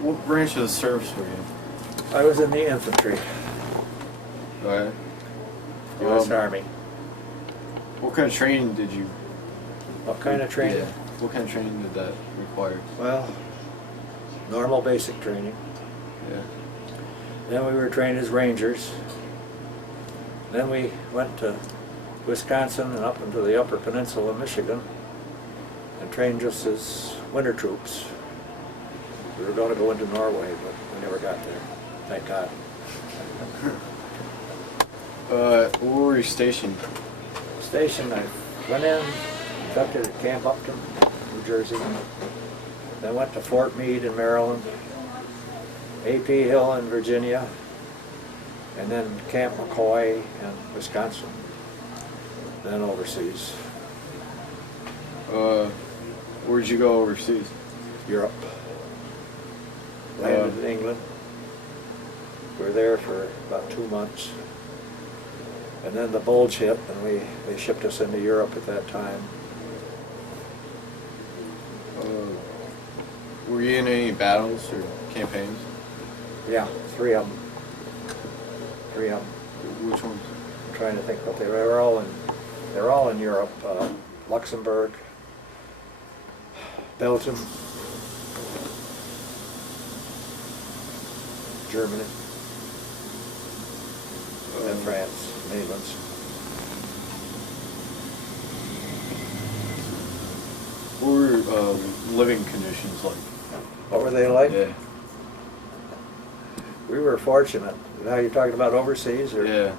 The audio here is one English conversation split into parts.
What branch of the service were you in? I was in the infantry, Go ahead. U.S. Army. What kind of training did you? What kind of training? Yeah. What kind of training did that require? Well, normal basic training. Yeah. Then we were trained as Rangers. Then we went to Wisconsin and up into the Upper Peninsula of Michigan and trained just as winter troops. We were going to go into Norway, but we never got there. Thank God. Where were you stationed? Station, I went in, inducted at Camp Upton, New Jersey. Then went to Fort Meade in Maryland, A.P. Hill in Virginia, and then Camp McCoy in Wisconsin, then overseas. Where'd you go overseas? Europe. Landed in England. We were there for about 2 months. And then the bulge hit, and they shipped us into Europe at that time. Were you in any battles or campaigns? Yeah, 3 of them. 3 of them. Which ones? I'm trying to think what they were. They're all in Europe. Luxembourg, Belgium, Germany, and France, Netherlands. What were living conditions like? What were they like? Yeah. We were fortunate. Now you're talking about overseas, or? Yeah.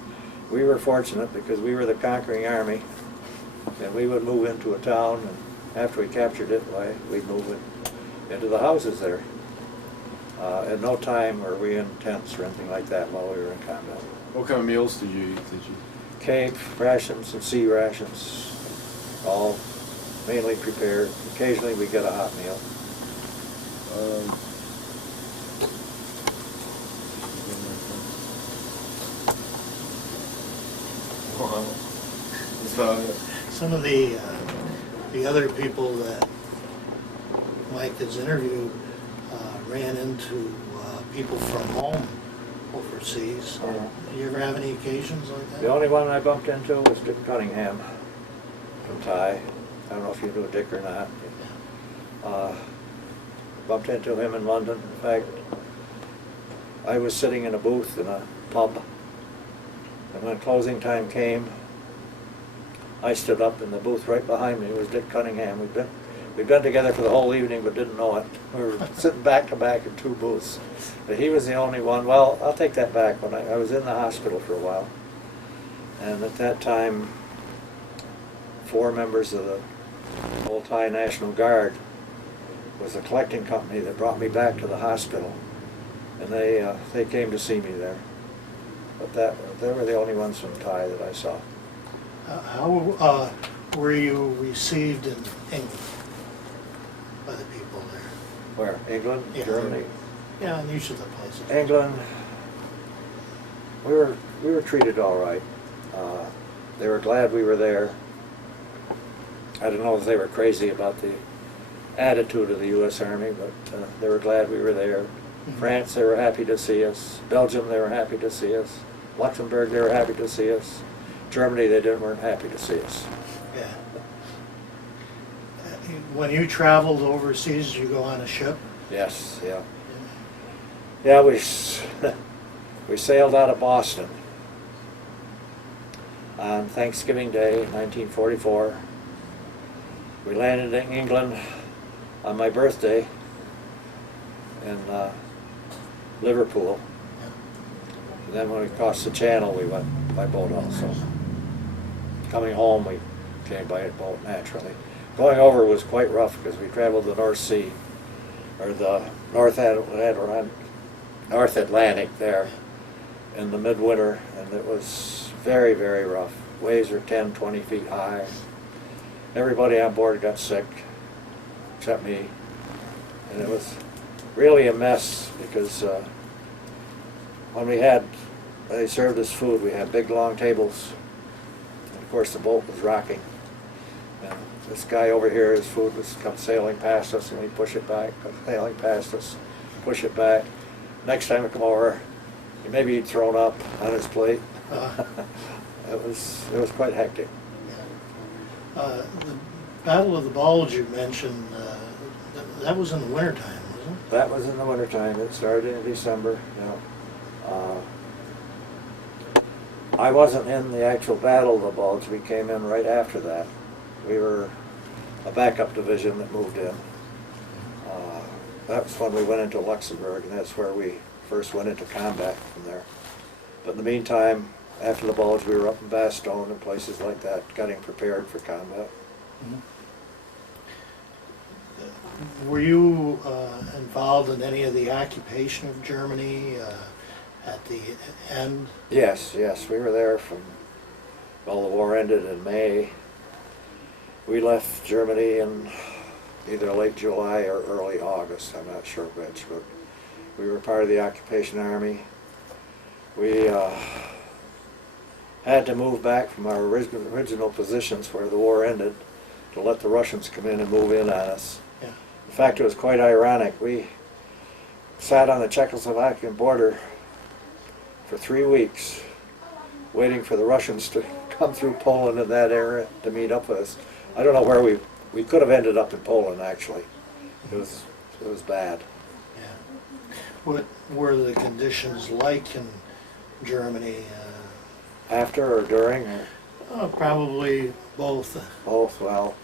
We were fortunate because we were the conquering army, and we would move into a town, and after we captured it, we'd move it into the houses there. At no time were we in tents or anything like that while we were in combat. What kind of meals did you eat? Cape rations and sea rations, all mainly prepared. Occasionally we get a hot meal. Some of the other people that Mike has interviewed ran into people from home overseas. Do you ever have any occasions like that? The only one I bumped into was Dick Cunningham from Thai. I don't know if you knew Dick or not. Bumped into him in London. In fact, I was sitting in a booth in a pub, and when closing time came, I stood up, and the booth right behind me was Dick Cunningham. We'd been together for the whole evening but didn't know it. We were sitting back to back in 2 booths. But he was the only one. Well, I'll take that back. When I was in the hospital for a while, and at that time 4 members of the old Thai National Guard was a collecting company that brought me back to the hospital, and they came to see me there. But they were the only ones from Thai that I saw. How were you received in England by the people there? Where? England? Yeah. Germany? Yeah, in each of the places. England, we were treated all right. They were glad we were there. I don't know if they were crazy about the attitude of the U.S. Army, but they were glad we were there. Mm-hmm. France, they were happy to see us. Belgium, they were happy to see us. Luxembourg, they were happy to see us. Germany, they weren't happy to see us. Yeah. When you traveled overseas, did you go on a ship? Yes, yeah. Yeah, we sailed out of Boston on Thanksgiving Day, 1944. We landed in England on my birthday in Liverpool. And then when we crossed the channel, we went by boat also. Coming home, we came by boat naturally. Going over was quite rough because we traveled the North Sea, or the North Atlantic there in the midwinter, and it was very, very rough. Waves are 10, 20 feet high. Everybody on board got sick, except me. And it was really a mess because when they served us food, we had big long tables. And of course the boat was rocking. And this guy over here, his food was come sailing past us, and we push it back, come sailing past us. push it back. Next time I come over, maybe he'd thrown up on his plate. It was quite hectic. The Battle of the Bulge you mentioned, that was in the wintertime, wasn't it? That was in the wintertime. It started in December. I wasn't in the actual Battle of the Bulge. We came in right after that. We were a backup division that moved in. That was when we went into Luxembourg, and that's where we first went into combat from there. But in the meantime, after the Bulge, we were up in Bastogne and places like that, getting prepared for combat. Were you involved in any of the occupation of Germany at the end? Yes, we were there from, well, the war ended in May. We left Germany in either late July or early August, I'm not sure which, but we were part of the occupation army. We had to move back from our original positions where the war ended to let the Russians come in and move in on us. Yeah. In fact, it was quite ironic. We sat on the Czechoslovakian border for 3 weeks waiting for the Russians to come through Poland in that area to meet up with us. I don't know where we could have ended up in Poland, actually. It was bad. Yeah. What were the conditions like in Germany? After or during? Or? Probably both. Both, well,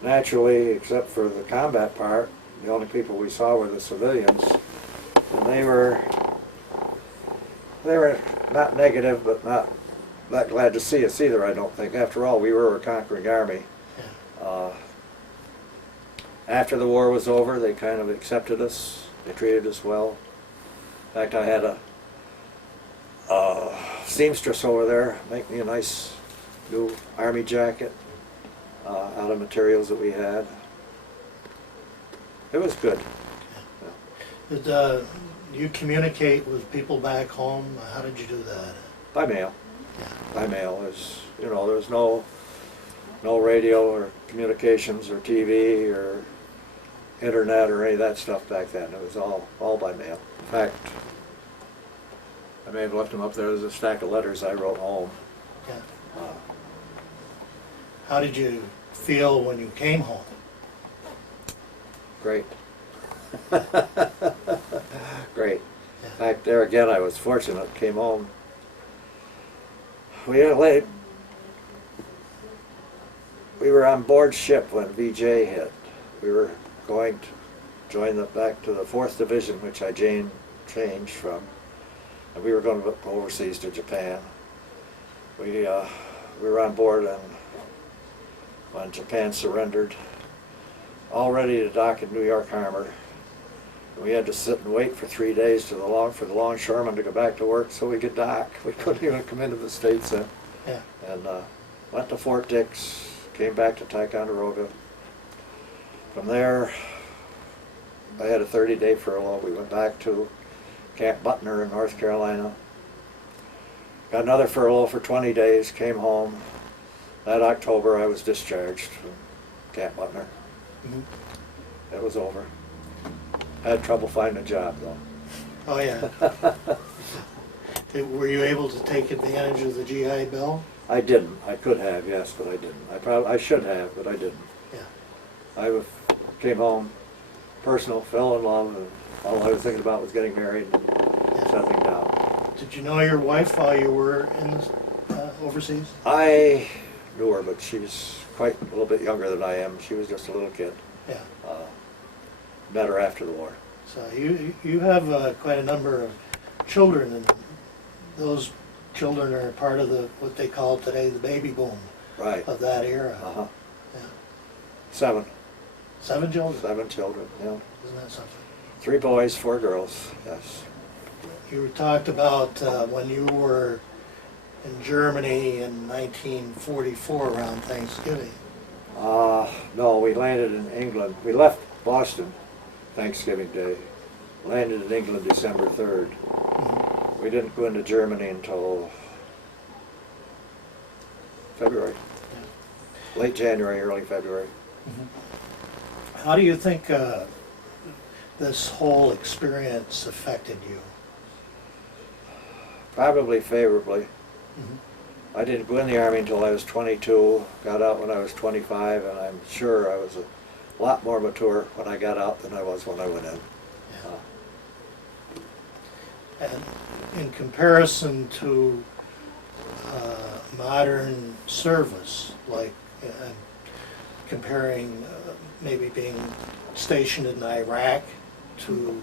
naturally, except for the combat part, the only people we saw were the civilians, and they were not negative, but not glad to see us either, I don't think. After all, we were a conquering army. Yeah. After the war was over, they kind of accepted us. They treated us well. In fact, I had a seamstress over there make me a nice new army jacket out of materials that we had. It was good. Did you communicate with people back home? How did you do that? By mail. Yeah. By mail. There was no radio or communications or TV or internet or any of that stuff back then. It was all by mail. In fact, I may have left them up there. There's a stack of letters I wrote home. Yeah. How did you feel when you came home? Great. Great. In fact, there again, I was fortunate. Came home. We were on board ship when VJ hit. We were going to join back to the 4th Division, which I changed from. And we were going to go overseas to Japan. We were on board when Japan surrendered, all ready to dock in New York Harbor. We had to sit and wait for 3 days for the longshoremen to go back to work so we could dock. We couldn't even come into the States then. Yeah. And went to Fort Dix, came back to Ticonderoga. From there, I had a 30-day furlough. We went back to Camp Butner in North Carolina. Got another furlough for 20 days, came home. That October I was discharged from Camp Butner. Mm-hmm. It was over. Had trouble finding a job though. Oh yeah. Were you able to take advantage of the GI Bill? I didn't. I could have, yes, but I didn't. I should have, but I didn't. Yeah. I came home, personal, fell in love, and all I was thinking about was getting married and settling down. Did you know your wife while you were in overseas? I knew her, but she's quite a little bit younger than I am. She was just a little kid. Yeah. Met her after the war. So you have quite a number of children, and those children are part of what they call today the baby boom. Right. Of that era. Uh-huh. Yeah. 7. 7 children? 7 children, yeah. Isn't that something? 3 boys, 4 girls, yes. You talked about when you were in Germany in 1944 around Thanksgiving. No, we landed in England. We left Boston Thanksgiving Day. Landed in England December 3rd. Mm-hmm. We didn't go into Germany until February. Yeah. Late January, early February. Mm-hmm. How do you think this whole experience affected you? Probably favorably. Mhm. I didn't go in the Army until I was 22, got out when I was 25, and I'm sure I was a lot more mature when I got out than I was when I went in. And in comparison to modern service, like comparing maybe being stationed in Iraq to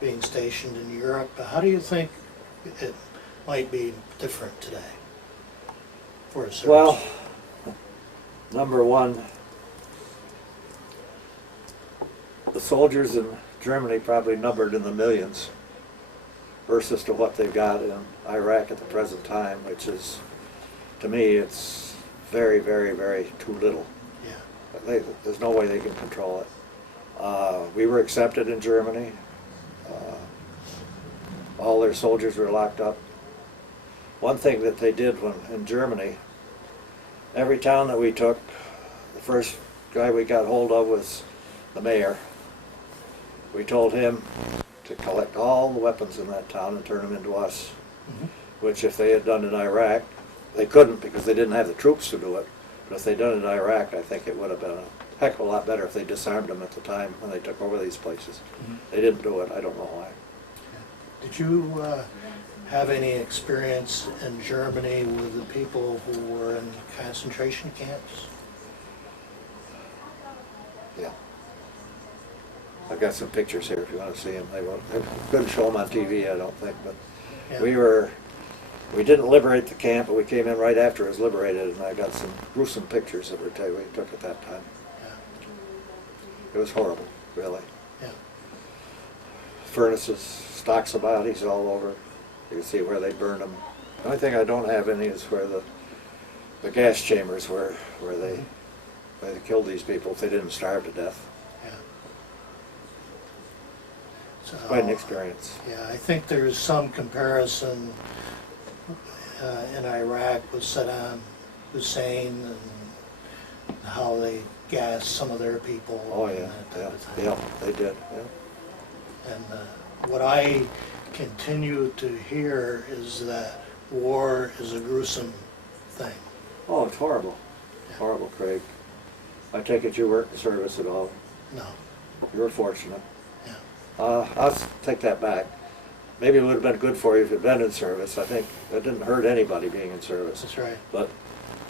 being stationed in Europe, how do you think it might be different today for a service? Well, number one, the soldiers in Germany probably numbered in the millions versus to what they've got in Iraq at the present time, which is, to me, it's very, very, very too little. Yeah. There's no way they can control it. We were accepted in Germany. All their soldiers were locked up. One thing that they did when in Germany, every town that we took, the first guy we got hold of was the mayor. We told him to collect all the weapons in that town and turn them into us, which if they had done in Iraq, they couldn't because they didn't have the troops to do it. But if they'd done it in Iraq, I think it would have been a heck of a lot better if they disarmed them at the time when they took over these places. They didn't do it. I don't know why. Did you have any experience in Germany with the people who were in concentration camps? Yeah. I've got some pictures here if you want to see them. They couldn't show them on TV, I don't think, but Yeah. we didn't liberate the camp, but we came in right after it was liberated, and I got some gruesome pictures that we took at that time. Yeah. It was horrible, really. Yeah. Furnaces, stocks of bodies all over. You can see where they burned them. The only thing I don't have any is where the gas chambers were, where they killed these people if they didn't starve to death. Yeah. So, Quite an experience. yeah, I think there's some comparison in Iraq with Saddam Hussein and how they gassed some of their people. Oh and yeah, that type of yeah, thing. yeah, they did. Yeah. And what I continue to hear is that war is a gruesome thing. Oh, it's horrible. Yeah. Horrible, Craig. I take it you weren't in service at all. No. You were fortunate. Yeah. I'll take that back. Maybe it would have been good for you if you'd been in service. I think it didn't hurt anybody being in service. That's right. But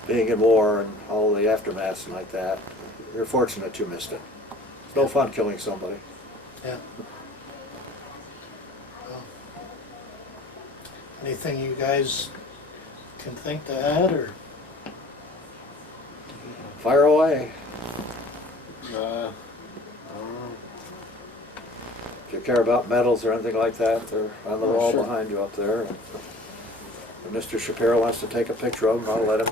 being in war and all the aftermaths and like that, you're fortunate you missed it. It's no fun killing somebody. Yeah. Well, anything you guys can think to add, or? Fire away. I don't know. If you care about medals or anything like that, they're on the Oh, wall sure. behind you up there. If Mr. Shapiro wants to take a picture of them, I'll let him.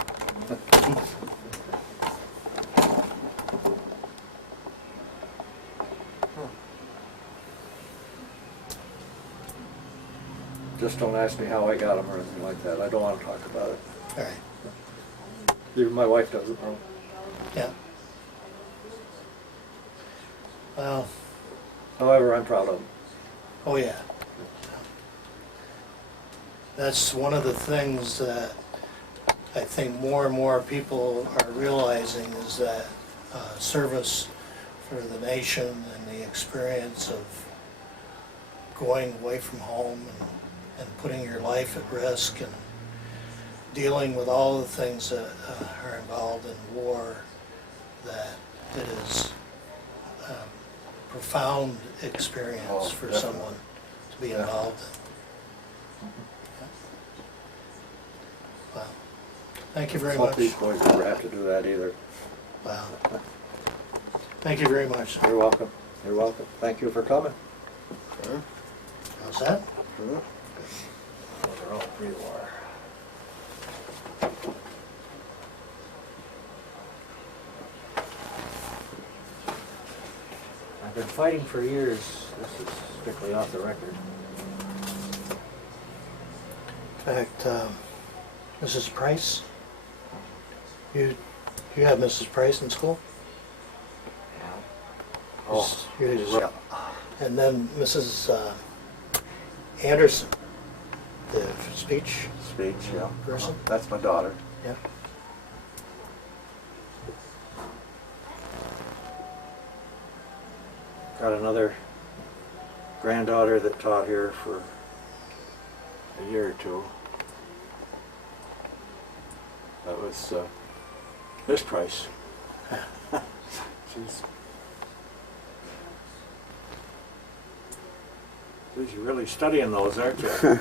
Just don't ask me how I got them or anything like that. I don't want to talk about it. All right. Even my wife doesn't know. Yeah. Well, However, I'm proud of them. oh yeah. That's one of the things that I think more and more people are realizing is that service for the nation and the experience of going away from home and putting your life at risk and dealing with all the things that are involved in war, that it is a profound experience Oh, for definitely. someone to be Yeah. involved in. Wow. Thank you very Hope much. these boys never have to do that either. Wow. Thank you very much. You're welcome. You're welcome. Thank you for coming. Sure. How's that? Sure. Those are all pre-war. I've been fighting for years. This is strictly off the record. In fact, Mrs. Price, you have Mrs. Price in school? Yeah. Oh, Yeah. And then Mrs. Anderson, the speech Speech, yeah. person. That's my daughter. Yeah. Got another granddaughter that taught here for a year or two. That was Miss Price. She's You're really studying those, aren't you?